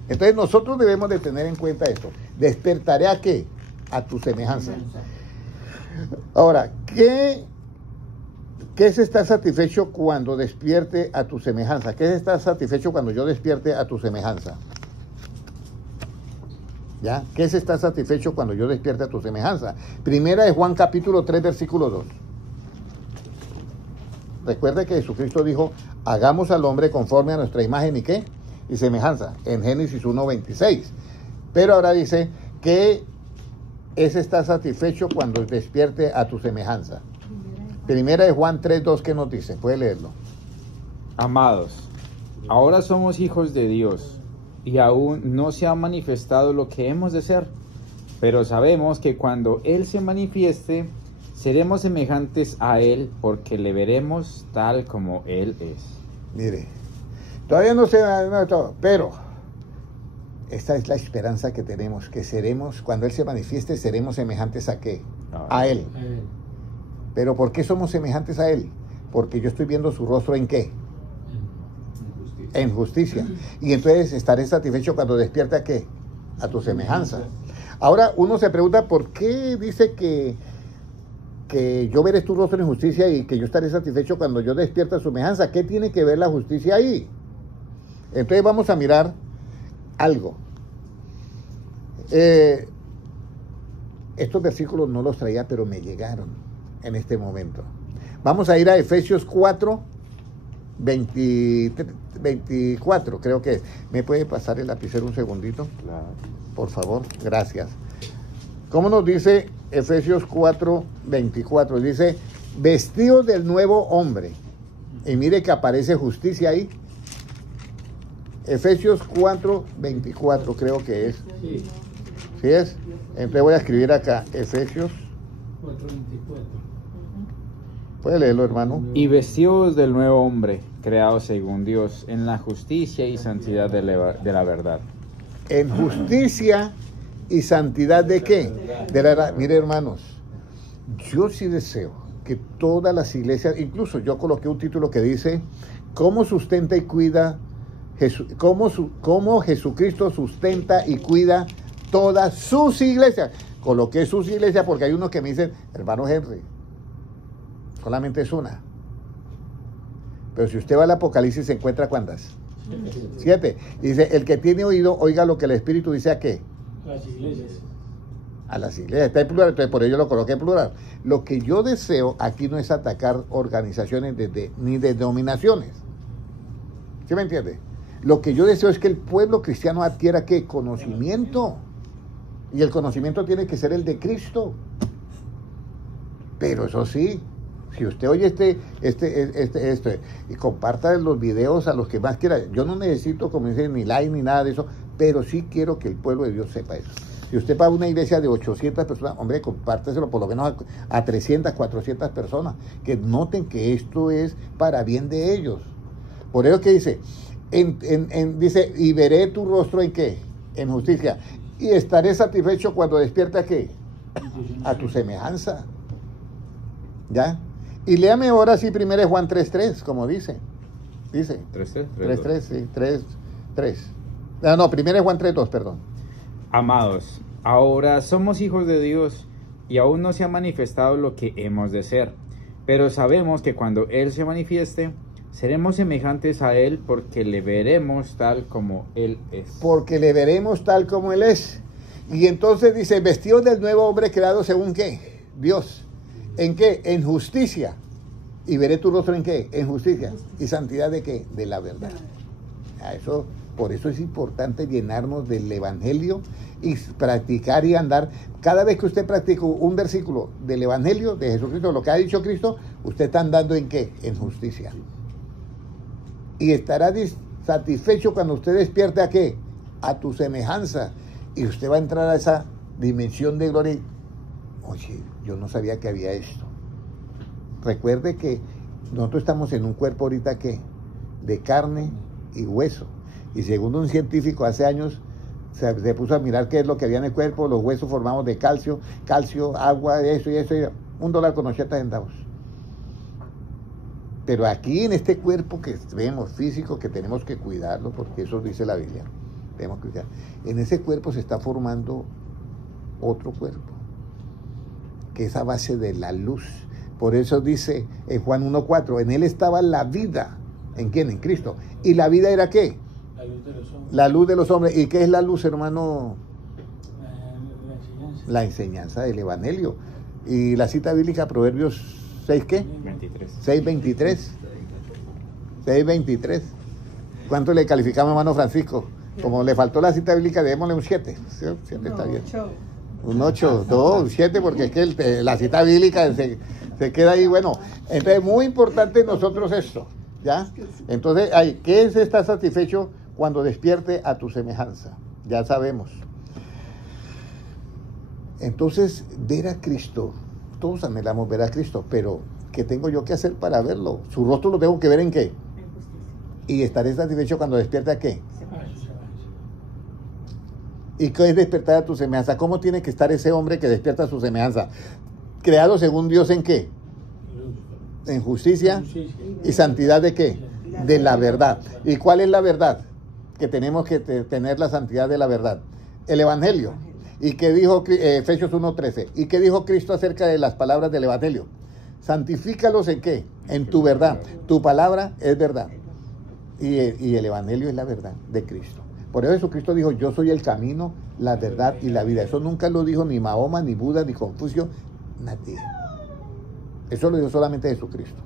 Entonces, nosotros debemos de tener en cuenta esto. ¿Despertaré a qué? A tu semejanza. Ahora, ¿qué es estar satisfecho cuando despierte a tu semejanza? ¿Qué es estar satisfecho cuando yo despierte a tu semejanza? ¿Ya? ¿Qué es estar satisfecho cuando yo despierte a tu semejanza? Primera de Juan capítulo 3, versículo 2. Recuerde que Jesucristo dijo, hagamos al hombre conforme a nuestra imagen y ¿qué? Y semejanza, en Génesis 1:26. Pero ahora dice, ¿qué es estar satisfecho cuando despierte a tu semejanza? Primera de Juan 3:2, ¿qué nos dice? Puede leerlo. Amados, ahora somos hijos de Dios, y aún no se ha manifestado lo que hemos de ser, pero sabemos que cuando Él se manifieste, seremos semejantes a Él, porque le veremos tal como Él es. Mire, todavía no se da todo, pero esta es la esperanza que tenemos, que seremos, cuando Él se manifieste, seremos semejantes a ¿qué? A Él. Pero ¿por qué somos semejantes a Él? Porque yo estoy viendo su rostro ¿en qué? En justicia. Y entonces estaré satisfecho cuando despierte a ¿qué? A tu semejanza. Ahora uno se pregunta, ¿por qué dice que yo veré tu rostro en justicia y que yo estaré satisfecho cuando yo despierte a su semejanza? ¿Qué tiene que ver la justicia ahí? Entonces vamos a mirar algo. Estos versículos no los traía, pero me llegaron en este momento. Vamos a ir a Efesios 4, 24, creo que es. ¿Me puede pasar el lapicero un segundito? Claro. Por favor, gracias. ¿Cómo nos dice Efesios 4, 24? Dice, vestidos del nuevo hombre. Y mire que aparece justicia ahí. Efesios 4, 24 creo que es. Sí. ¿Sí es? Entonces voy a escribir acá, Efesios. 4:24. ¿Puede leerlo, hermano? Y vestidos del nuevo hombre, creado según Dios, en la justicia y santidad de la verdad. En justicia y santidad ¿de qué? De la verdad. Mire, hermanos, yo sí deseo que todas las iglesias, incluso yo coloqué un título que dice, ¿cómo sustenta y cuida cómo Jesucristo sustenta y cuida todas sus iglesias? Coloqué sus iglesias porque hay unos que me dicen, hermano Henry, solamente es una. Pero si usted va al Apocalipsis, ¿se encuentra cuántas? 7. Dice, el que tiene oído, oiga lo que el Espíritu dice ¿a qué? Las iglesias. A las iglesias. Está en plural, entonces por ello lo coloqué en plural. Lo que yo deseo aquí no es atacar organizaciones ni denominaciones. ¿Sí me entiende? Lo que yo deseo es que el pueblo cristiano adquiera ¿qué? Conocimiento. Y el conocimiento tiene que ser el de Cristo. Pero eso sí, si usted oye esto y comparta los videos a los que más quiera, yo no necesito, como dicen, ni like ni nada de eso, pero sí quiero que el pueblo de Dios sepa eso. Si usted va a una iglesia de 800 personas, hombre, compárteselo por lo menos a 300, 400 personas, que noten que esto es para bien de ellos. Por eso que dice, dice, y veré tu rostro ¿en qué? En justicia. Y estaré satisfecho cuando despierta ¿qué? A tu semejanza. ¿Ya? Y léame ahora sí 1 Juan 3:3, como dice. Dice. 3:3, sí, 3:3. No, 1 Juan 3:2, perdón. Amados, ahora somos hijos de Dios y aún no se ha manifestado lo que hemos de ser, pero sabemos que cuando Él se manifieste, seremos semejantes a Él porque le veremos tal como Él es. Porque le veremos tal como Él es. Y entonces dice, vestidos del nuevo hombre creado según ¿qué? Dios. ¿En qué? En justicia. Y veré tu rostro ¿en qué? En justicia. ¿Y santidad de qué? De la verdad. Por eso es importante llenarnos del Evangelio y practicar y andar. Cada vez que usted practica un versículo del Evangelio, de Jesucristo, lo que ha dicho Cristo, usted está andando ¿en qué? En justicia. Y estará satisfecho cuando usted despierte ¿a qué? A tu semejanza. Y usted va a entrar a esa dimensión de gloria. Oye, yo no sabía que había esto. Recuerde que nosotros estamos en un cuerpo ahorita ¿qué? De carne y hueso. Y según un científico hace años se puso a mirar qué es lo que había en el cuerpo. Los huesos formados de calcio, agua, eso y eso. $1.80. Pero aquí en este cuerpo que vemos físico, que tenemos que cuidarlo, porque eso dice la Biblia, tenemos que cuidar. En ese cuerpo se está formando otro cuerpo, que es a base de la luz. Por eso dice en Juan 1:4, en él estaba la vida. ¿En quién? En Cristo. ¿Y la vida era qué? La luz de los hombres. La luz de los hombres. ¿Y qué es la luz, hermano? La enseñanza. La enseñanza del Evangelio. Y la cita bíblica, Proverbios 6, ¿qué? 23. 6:23. 6:23. ¿Cuánto le calificamos, hermano Francisco? Como le faltó la cita bíblica, démosle un 7. 7 está bien. Un 8, no, un 7, porque es que la cita bíblica se queda ahí. Bueno, entonces muy importante nosotros esto, ¿ya? Entonces, ¿qué es estar satisfecho cuando despierte a tu semejanza? Ya sabemos. Entonces, ver a Cristo, todos anhelamos ver a Cristo, pero ¿qué tengo yo que hacer para verlo? Su rostro lo tengo que ver ¿en qué? Y estaré satisfecho cuando despierte a qué. ¿Y qué es despertar a tu semejanza? ¿Cómo tiene que estar ese hombre que despierta a su semejanza? Creado según Dios ¿en qué? En justicia y santidad ¿de qué? De la verdad. ¿Y cuál es la verdad? Que tenemos que tener la santidad de la verdad. El Evangelio. ¿Y qué dijo Efesios 1:13? ¿Y qué dijo Cristo acerca de las palabras del Evangelio? Santifícalos ¿en qué? En tu verdad. Tu palabra es verdad. Y el Evangelio es la verdad de Cristo. Por eso Jesucristo dijo, yo soy el camino, la verdad y la vida. Eso nunca lo dijo ni Mahoma, ni Buda, ni Confucio, nadie. Eso lo dijo solamente Jesucristo.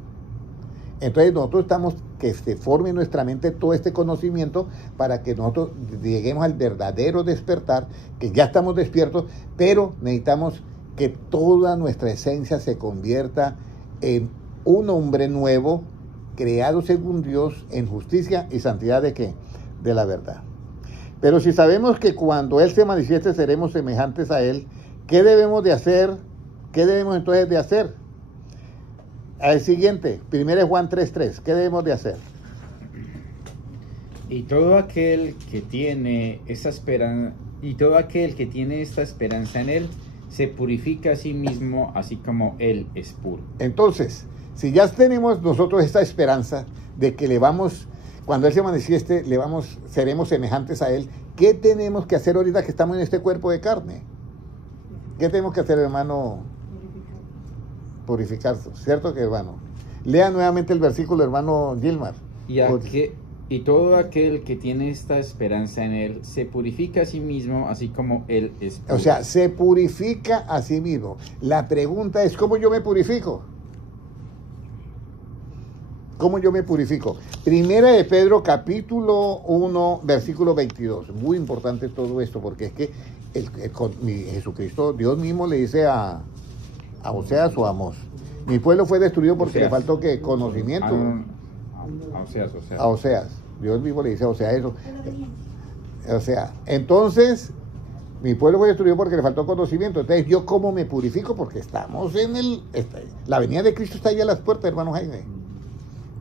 Entonces nosotros estamos que se forme en nuestra mente todo este conocimiento para que nosotros lleguemos al verdadero despertar, que ya estamos despiertos, pero necesitamos que toda nuestra esencia se convierta en un hombre nuevo, creado según Dios, en justicia y santidad ¿de qué? De la verdad. Pero si sabemos que cuando Él se manifieste seremos semejantes a Él, ¿qué debemos de hacer? ¿Qué debemos entonces de hacer? Al siguiente, 1 Juan 3:3, ¿qué debemos de hacer? Y todo aquel que tiene esta esperanza, en Él, se purifica a sí mismo, así como Él es puro. Entonces, si ya tenemos nosotros esta esperanza de que cuando Él se manifieste, seremos semejantes a Él, ¿qué tenemos que hacer ahorita que estamos en este cuerpo de carne? ¿Qué tenemos que hacer, hermano? Purificarse, ¿cierto que, hermano? Lea nuevamente el versículo, hermano Gilmar. Y todo aquel que tiene esta esperanza en Él, se purifica a sí mismo, así como Él es puro. O sea, se purifica a sí mismo. La pregunta es, ¿cómo yo me purifico? ¿Cómo yo me purifico? Primera de Pedro, capítulo 1, versículo 22. Muy importante todo esto, porque es que Jesucristo, Dios mismo le dice a Oseas o a Amós, mi pueblo fue destruido porque le faltó ¿qué? Conocimiento. A Oseas. Dios mismo le dice a Oseas eso. O sea, entonces, mi pueblo fue destruido porque le faltó conocimiento. Entonces, ¿yo cómo me purifico? Porque estamos la venida de Cristo está ahí a las puertas, hermano Jaime.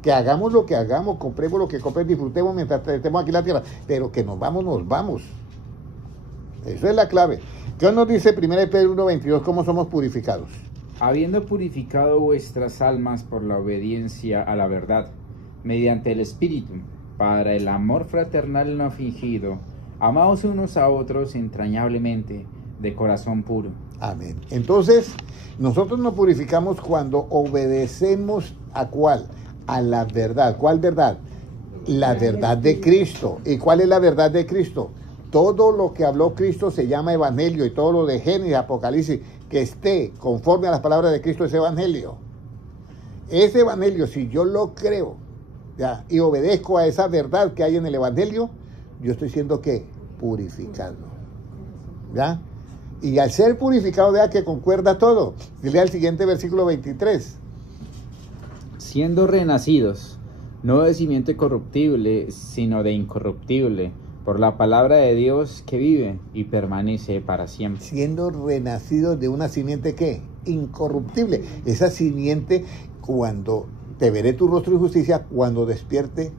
Que hagamos lo que hagamos, compremos lo que compremos, disfrutemos mientras estemos aquí en la tierra, pero que nos vamos, nos vamos. Eso es la clave. ¿Qué nos dice 1 Pedro 1:22? ¿Cómo somos purificados? Habiendo purificado vuestras almas por la obediencia a la verdad, mediante el Espíritu, para el amor fraternal no fingido, amaos unos a otros entrañablemente, de corazón puro. Amén. Entonces, nosotros nos purificamos cuando obedecemos ¿a cuál? A la verdad. ¿Cuál verdad? La verdad de Cristo. ¿Y cuál es la verdad de Cristo? Todo lo que habló Cristo se llama evangelio, y todo lo de Génesis, Apocalipsis, que esté conforme a las palabras de Cristo es evangelio. Ese evangelio, si yo lo creo, ¿ya? Y obedezco a esa verdad que hay en el evangelio, yo estoy siendo ¿qué? Purificado. ¿Ya? Y al ser purificado, vea que concuerda todo. Lea el siguiente versículo 23. Siendo renacidos, no de simiente corruptible, sino de incorruptible, por la palabra de Dios que vive y permanece para siempre. Siendo renacidos de una simiente ¿qué? Incorruptible. Esa simiente, cuando te veré tu rostro y justicia, cuando despierte,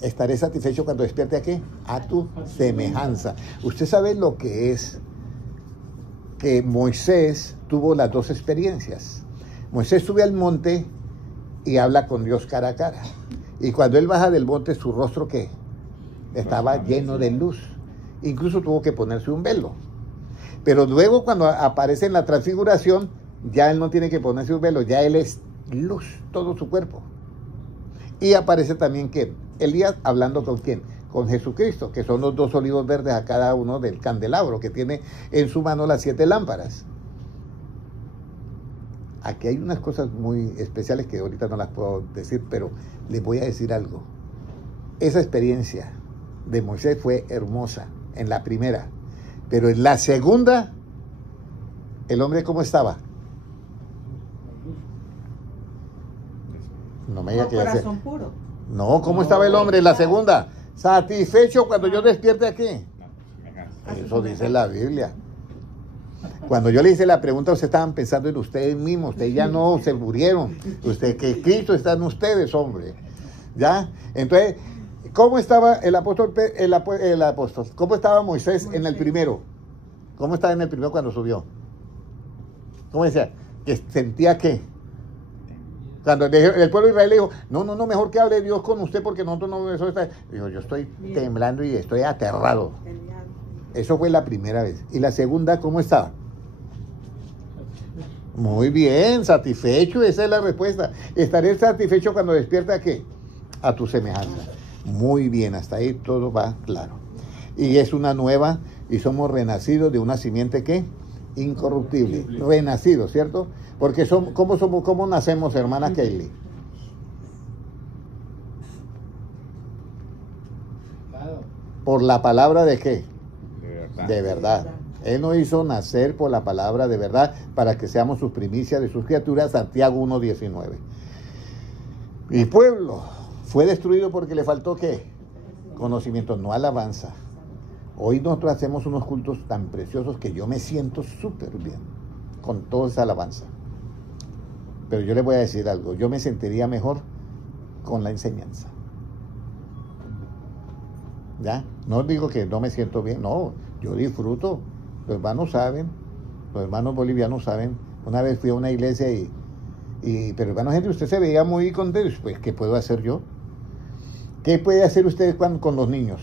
estaré satisfecho cuando despierte ¿a qué? A tu semejanza. Usted sabe lo que es que Moisés tuvo las dos experiencias. Moisés sube al monte y habla con Dios cara a cara. Y cuando él baja del monte, su rostro ¿qué? Estaba lleno de luz. Incluso tuvo que ponerse un velo. Pero luego cuando aparece en la transfiguración, ya él no tiene que ponerse un velo, ya él es luz, todo su cuerpo. Y aparece también ¿quién? Elías hablando con ¿quién? Con Jesucristo, que son los 2 olivos verdes a cada uno del candelabro, que tiene en su mano las 7 lámparas. Aquí hay unas cosas muy especiales que ahorita no las puedo decir, pero les voy a decir algo. Esa experiencia de Moisés fue hermosa en la primera, pero en la segunda, ¿el hombre cómo estaba? No me diga que ya sé. Corazón puro. No, ¿cómo estaba el hombre en la segunda? Satisfecho cuando yo despierte aquí. Eso dice la Biblia. Cuando yo le hice la pregunta, ustedes estaban pensando en ustedes mismos, ustedes ya no se murieron, usted que Cristo está en ustedes, hombre. ¿Ya? Entonces, ¿cómo estaba el apóstol, cómo estaba Moisés en el primero? ¿Cómo estaba en el primero cuando subió? ¿Cómo decía? Que sentía que cuando el pueblo de Israel le dijo, no, mejor que hable Dios con usted porque nosotros no... Eso está... Dijo, yo estoy temblando y estoy aterrado. Eso fue la primera vez. Y la segunda, ¿cómo estaba? Muy bien, satisfecho, esa es la respuesta. Estaré satisfecho cuando despierta ¿a qué? A tu semejanza. Muy bien, hasta ahí todo va claro. Y es una nueva, y somos renacidos de una simiente ¿qué? Incorruptible. Renacidos, ¿cierto? Porque ¿cómo nacemos, hermana Kaylee? Por la palabra de qué? De verdad. Él nos hizo nacer por la palabra de verdad para que seamos sus primicias de sus criaturas, Santiago 1:19. Mi pueblo fue destruido porque le faltó ¿qué? Conocimiento, no alabanza. Hoy nosotros hacemos unos cultos tan preciosos que yo me siento súper bien con toda esa alabanza. Pero yo les voy a decir algo, yo me sentiría mejor con la enseñanza. ¿Ya? No digo que no me siento bien, no, yo disfruto. Los hermanos saben, los hermanos bolivianos saben. Una vez fui a una iglesia pero hermano gente, usted se veía muy contento. Pues, ¿qué puedo hacer yo? ¿Qué puede hacer usted con los niños?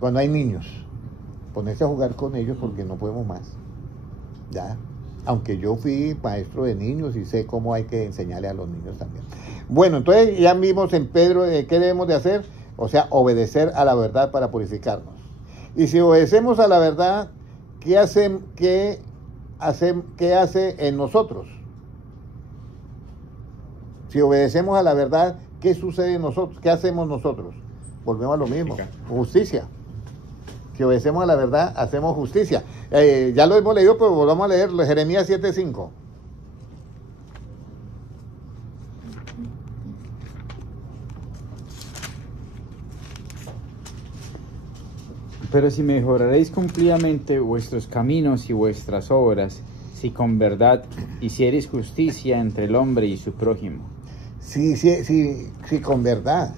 Cuando hay niños, ponerse a jugar con ellos porque no podemos más. ¿Ya? Aunque yo fui maestro de niños y sé cómo hay que enseñarle a los niños también. Bueno, entonces ya vimos en Pedro qué debemos de hacer, o sea, obedecer a la verdad para purificarnos. Y si obedecemos a la verdad, ¿qué hace en nosotros? Si obedecemos a la verdad, ¿qué sucede en nosotros? ¿Qué hacemos nosotros? Volvemos a lo mismo, justicia. Si obedecemos a la verdad, hacemos justicia. Ya lo hemos leído, pero volvamos a leer Jeremías 7:5. Pero si mejoraréis cumplidamente vuestros caminos y vuestras obras, si con verdad hiciereis justicia entre el hombre y su prójimo. Sí, con verdad.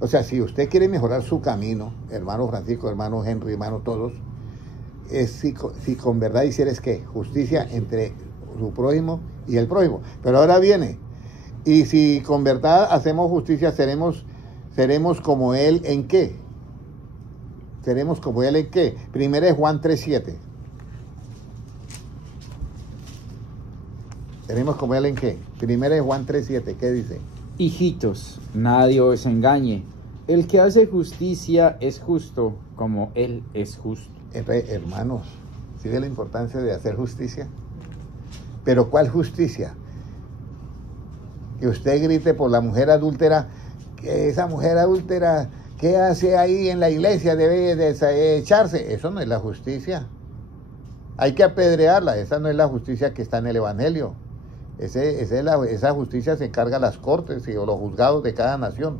O sea, si usted quiere mejorar su camino, hermano Francisco, hermano Henry, hermano todos, es si con verdad hicieres ¿qué? Justicia entre su prójimo y el prójimo. Pero ahora viene, y si con verdad hacemos justicia, seremos como Él ¿en qué? Seremos como Él ¿en qué? Primera es Juan 3:7. Seremos como Él ¿en qué? Primera es Juan 3:7. ¿Qué dice? Hijitos, nadie os engañe. El que hace justicia es justo como Él es justo. Hermanos, ¿sí ve la importancia de hacer justicia? Pero ¿cuál justicia? Que usted grite por la mujer adúltera, que esa mujer adúltera, ¿qué hace ahí en la iglesia? Debe de echarse. Eso no es la justicia. Hay que apedrearla. Esa no es la justicia que está en el Evangelio. Esa justicia se encarga las cortes o los juzgados de cada nación.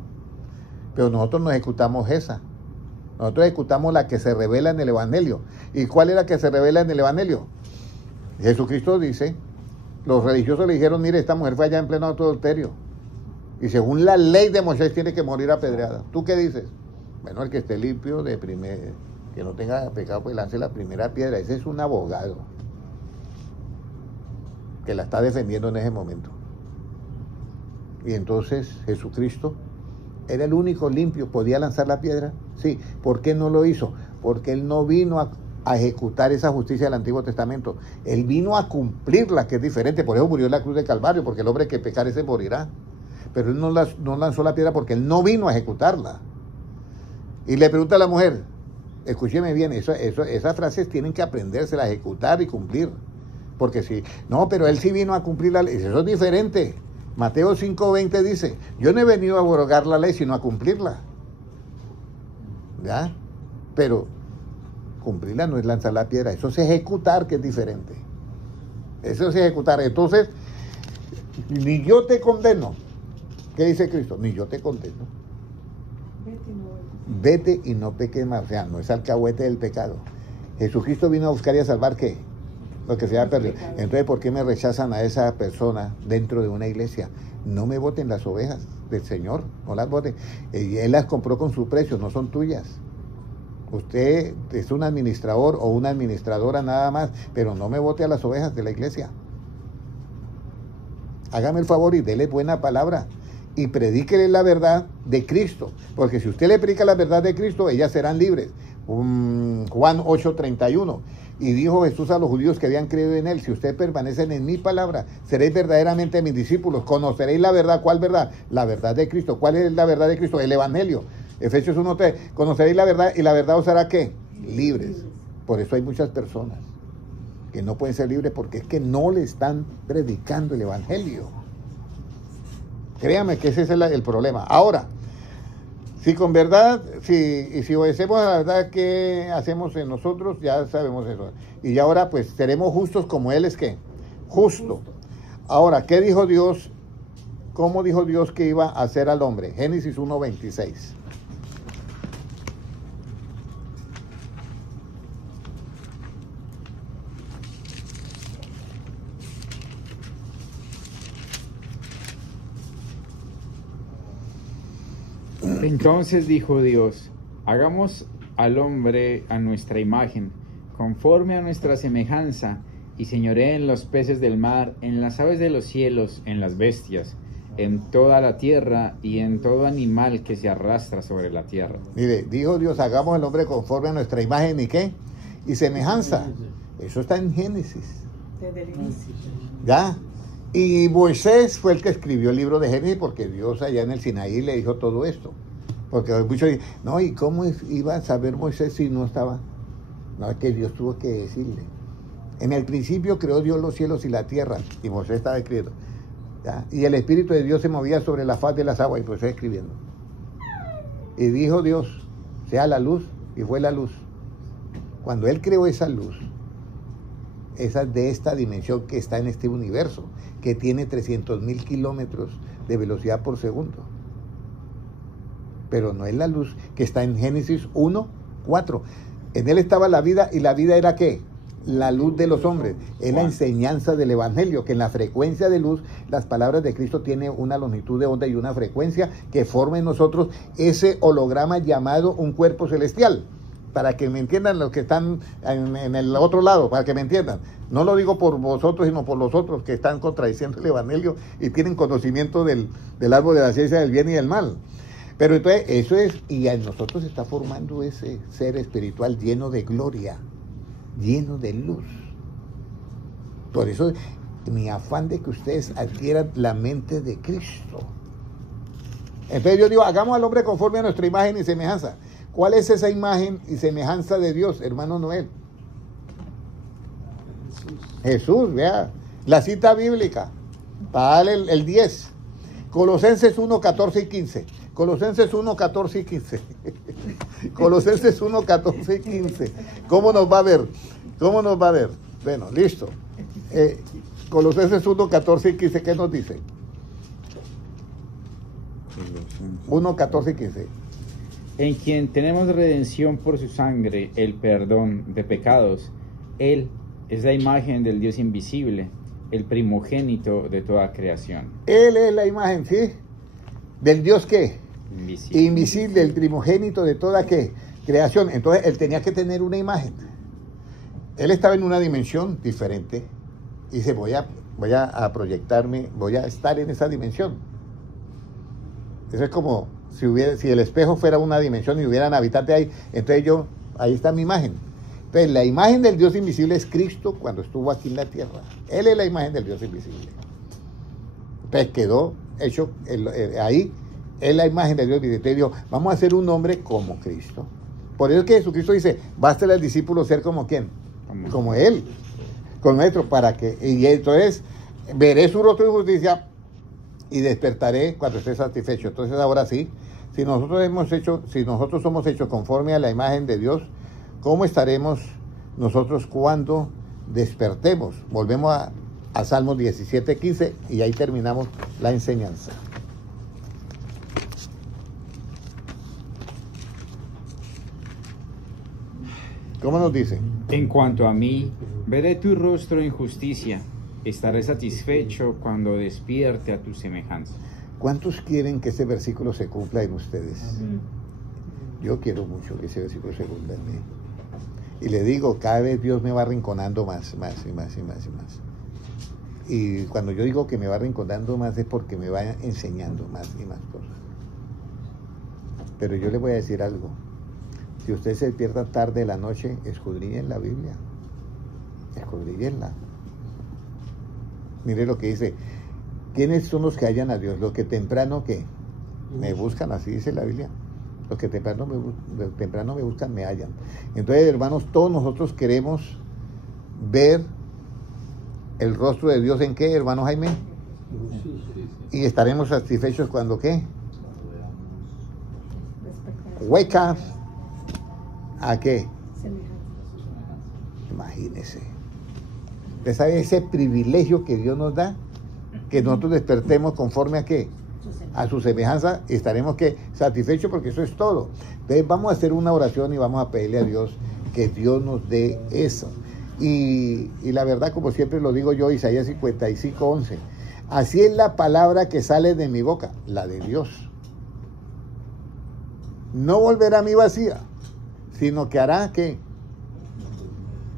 Pero nosotros no ejecutamos esa. Nosotros ejecutamos la que se revela en el Evangelio. ¿Y cuál es la que se revela en el Evangelio? Jesucristo dice, los religiosos le dijeron, mire, esta mujer fue allá en pleno adulterio. Y según la ley de Moisés tiene que morir apedreada. ¿Tú qué dices? Bueno, el que esté limpio, que no tenga pecado, pues lance la primera piedra. Ese es un abogado que la está defendiendo en ese momento. Y entonces Jesucristo era el único limpio, podía lanzar la piedra. Sí, ¿por qué no lo hizo? Porque Él no vino a ejecutar esa justicia del Antiguo Testamento. Él vino a cumplirla, que es diferente. Por eso murió en la cruz de Calvario, porque el hombre que pecare se morirá. Pero él no lanzó la piedra porque él no vino a ejecutarla. Y le pregunta a la mujer, escúcheme bien, esas frases tienen que aprenderse a ejecutar y cumplir. Porque si, no, pero él sí vino a cumplir la ley. Eso es diferente. Mateo 5:20 dice, yo no he venido a abrogar la ley, sino a cumplirla. ¿Ya? Pero cumplirla no es lanzar la piedra, eso es ejecutar, que es diferente. Eso es ejecutar. Entonces, ni yo te condeno. ¿Qué dice Cristo? Ni yo te condeno. Vete y no peques más. O sea, no es alcahuete del pecado. Jesucristo vino a buscar y a salvar, ¿qué? Lo que se ha perdido. Entonces, ¿por qué me rechazan a esa persona dentro de una iglesia? No me voten las ovejas del Señor, no las voten. Él las compró con su precio, no son tuyas. Usted es un administrador o una administradora nada más, pero no me vote a las ovejas de la iglesia. Hágame el favor y dele buena palabra y predíquele la verdad de Cristo, porque si usted le predica la verdad de Cristo, ellas serán libres. Juan 8:31. Y dijo Jesús a los judíos que habían creído en él, si ustedes permanecen en mi palabra, seréis verdaderamente mis discípulos, conoceréis la verdad. ¿Cuál verdad? La verdad de Cristo. ¿Cuál es la verdad de Cristo? El Evangelio. Efesios 1:3, conoceréis la verdad y la verdad os hará ¿qué? Libres. Por eso hay muchas personas que no pueden ser libres porque es que no le están predicando el Evangelio. Créame que ese es el problema. Ahora, si con verdad, si obedecemos a la verdad que hacemos en nosotros, ya sabemos eso. Y ahora pues seremos justos como Él es ¿qué? Justo. Ahora, ¿qué dijo Dios? ¿Cómo dijo Dios que iba a hacer al hombre? Génesis 1:26. Entonces dijo Dios, hagamos al hombre a nuestra imagen, conforme a nuestra semejanza, y señoree en los peces del mar, en las aves de los cielos, en las bestias, en toda la tierra y en todo animal que se arrastra sobre la tierra. Mire, dijo Dios, hagamos al hombre conforme a nuestra imagen y ¿qué? Y semejanza. Eso está en Génesis. Desde el inicio. ¿Ya? Y Moisés fue el que escribió el libro de Génesis porque Dios allá en el Sinaí le dijo todo esto. Porque muchos dicen, no, ¿y cómo iba a saber Moisés si no estaba? No, es que Dios tuvo que decirle. En el principio creó Dios los cielos y la tierra, y Moisés estaba escribiendo. ¿Ya? Y el Espíritu de Dios se movía sobre la faz de las aguas, y Moisés escribiendo. Y dijo Dios, sea la luz, y fue la luz. Cuando Él creó esa luz, esa de esta dimensión que está en este universo, que tiene 300.000 kilómetros de velocidad por segundo. Pero no es la luz que está en Génesis 1:4. En Él estaba la vida, y la vida era ¿qué? La luz de los hombres. Es la enseñanza del Evangelio, que en la frecuencia de luz, las palabras de Cristo tienen una longitud de onda y una frecuencia que forma en nosotros ese holograma llamado un cuerpo celestial. Para que me entiendan los que están en el otro lado, para que me entiendan. No lo digo por vosotros, sino por los otros que están contradiciendo el Evangelio y tienen conocimiento del árbol de la ciencia del bien y del mal. Pero entonces, eso es, y en nosotros se está formando ese ser espiritual lleno de gloria, lleno de luz. Por eso, mi afán de que ustedes adquieran la mente de Cristo. Entonces yo digo, hagamos al hombre conforme a nuestra imagen y semejanza. ¿Cuál es esa imagen y semejanza de Dios, hermano Noel? Jesús, vea. La cita bíblica, para darle el 10. Colosenses 1:14 y 15. Colosenses 1:14 y 15. Colosenses 1:14 y 15. ¿Cómo nos va a ver? ¿Cómo nos va a ver? Bueno, listo. Colosenses 1:14 y 15, ¿qué nos dice? 1:14 y 15. En quien tenemos redención por su sangre, el perdón de pecados. Él es la imagen del Dios invisible, el primogénito de toda creación. Él es la imagen, ¿sí? ¿Del Dios qué? Invisible. Invisible, el primogénito de toda ¿qué? Creación. Entonces, él tenía que tener una imagen. Él estaba en una dimensión diferente. Y dice, voy a proyectarme, voy a estar en esa dimensión. Eso es como si el espejo fuera una dimensión y hubieran habitantes ahí, entonces ahí está mi imagen. Entonces, la imagen del Dios invisible es Cristo cuando estuvo aquí en la tierra. Él es la imagen del Dios invisible. Entonces quedó hecho ahí, es la imagen del Dios invisible. Entonces dijo, vamos a hacer un hombre como Cristo. Por eso es que Jesucristo dice, basta al discípulo ser como ¿quién? Como Él, con nuestro, para que, y entonces veré su rostro de justicia y despertaré cuando esté satisfecho. Entonces ahora sí, si nosotros somos hechos conforme a la imagen de Dios, ¿cómo estaremos nosotros cuando despertemos? Volvemos a Salmos 17:15 y ahí terminamos la enseñanza. ¿Cómo nos dice? En cuanto a mí, veré tu rostro en justicia, estaré satisfecho cuando despierte a tu semejanza. ¿Cuántos quieren que ese versículo se cumpla en ustedes? Yo quiero mucho que ese versículo se cumpla en mí. Y le digo, cada vez Dios me va arrinconando más y más y más. Y cuando yo digo que me va arrinconando más es porque me va enseñando más y más cosas. Pero yo le voy a decir algo. Si usted se despierta tarde de la noche, escudriñen la Biblia. Escudriñenla. Mire lo que dice. ¿Quiénes son los que hallan a Dios? Los que temprano, ¿qué? Me buscan, así dice la Biblia. Los que temprano me buscan, me hallan. Entonces, hermanos, todos nosotros queremos ver el rostro de Dios. ¿En qué, hermano Jaime? Y estaremos satisfechos cuando, ¿qué? Wake up. ¿A qué? Imagínese. ¿Usted sabe ese privilegio que Dios nos da? Que nosotros despertemos conforme a qué? A su semejanza, estaremos que satisfechos, porque eso es todo. Entonces vamos a hacer una oración y vamos a pedirle a Dios que Dios nos dé eso. Y la verdad, como siempre lo digo yo, Isaías 55:11, así es la palabra que sale de mi boca, la de Dios. No volverá a mí vacía, sino que hará que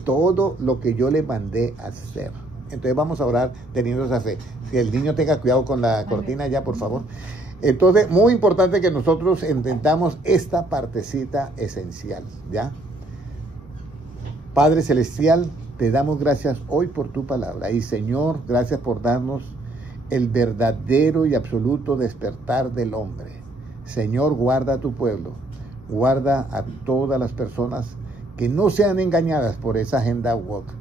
todo lo que yo le mandé a hacer. Entonces vamos a orar teniendo esa fe. Si el niño tenga cuidado con la cortina ya, por favor. Entonces, muy importante que nosotros entendamos esta partecita esencial, ¿ya? Padre Celestial, te damos gracias hoy por tu palabra. Y Señor, gracias por darnos el verdadero y absoluto despertar del hombre. Señor, guarda a tu pueblo. Guarda a todas las personas que no sean engañadas por esa agenda woke,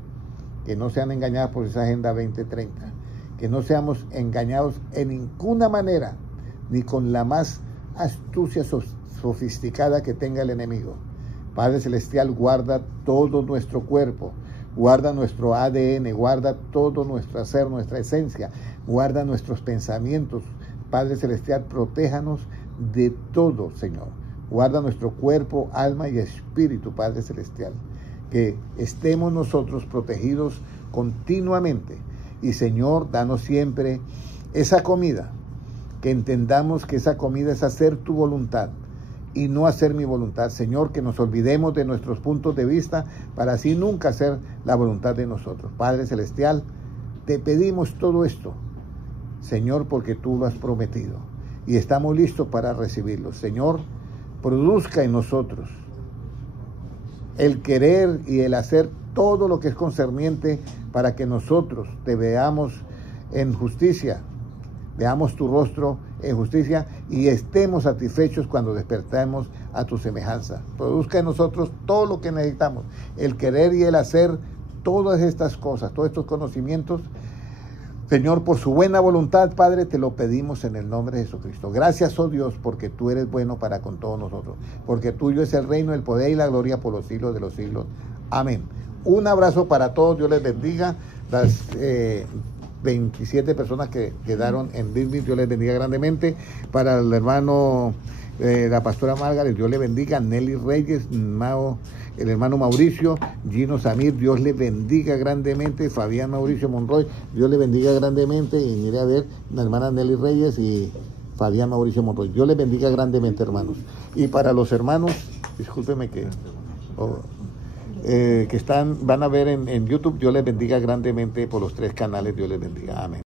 que no sean engañadas por esa agenda 2030, que no seamos engañados en ninguna manera, ni con la más astucia sofisticada que tenga el enemigo. Padre Celestial, guarda todo nuestro cuerpo, guarda nuestro ADN, guarda todo nuestro hacer, nuestra esencia, guarda nuestros pensamientos. Padre Celestial, protéjanos de todo, Señor. Guarda nuestro cuerpo, alma y espíritu, Padre Celestial. Que estemos nosotros protegidos continuamente. Y Señor, danos siempre esa comida, que entendamos que esa comida es hacer tu voluntad y no hacer mi voluntad. Señor, que nos olvidemos de nuestros puntos de vista para así nunca hacer la voluntad de nosotros. Padre Celestial, te pedimos todo esto, Señor, porque tú lo has prometido y estamos listos para recibirlo. Señor, produzca en nosotros el querer y el hacer todo lo que es concerniente para que nosotros te veamos en justicia, veamos tu rostro en justicia y estemos satisfechos cuando despertemos a tu semejanza. Produzca en nosotros todo lo que necesitamos, el querer y el hacer todas estas cosas, todos estos conocimientos. Señor, por su buena voluntad, Padre, te lo pedimos en el nombre de Jesucristo. Gracias, oh Dios, porque tú eres bueno para con todos nosotros, porque tuyo es el reino, el poder y la gloria por los siglos de los siglos. Amén. Un abrazo para todos, Dios les bendiga. Las 27 personas que quedaron en Disney, Dios les bendiga grandemente. Para el hermano, la pastora Margaret, Dios le bendiga. Nelly Reyes, el hermano Mauricio, Gino Samir, Dios le bendiga grandemente. Fabián Mauricio Monroy, Dios le bendiga grandemente. Y mire a ver, la hermana Nelly Reyes y Fabián Mauricio Monroy, Dios le bendiga grandemente, hermanos. Y para los hermanos, discúlpeme que van a ver en YouTube, Dios les bendiga grandemente por los 3 canales, Dios les bendiga. Amén.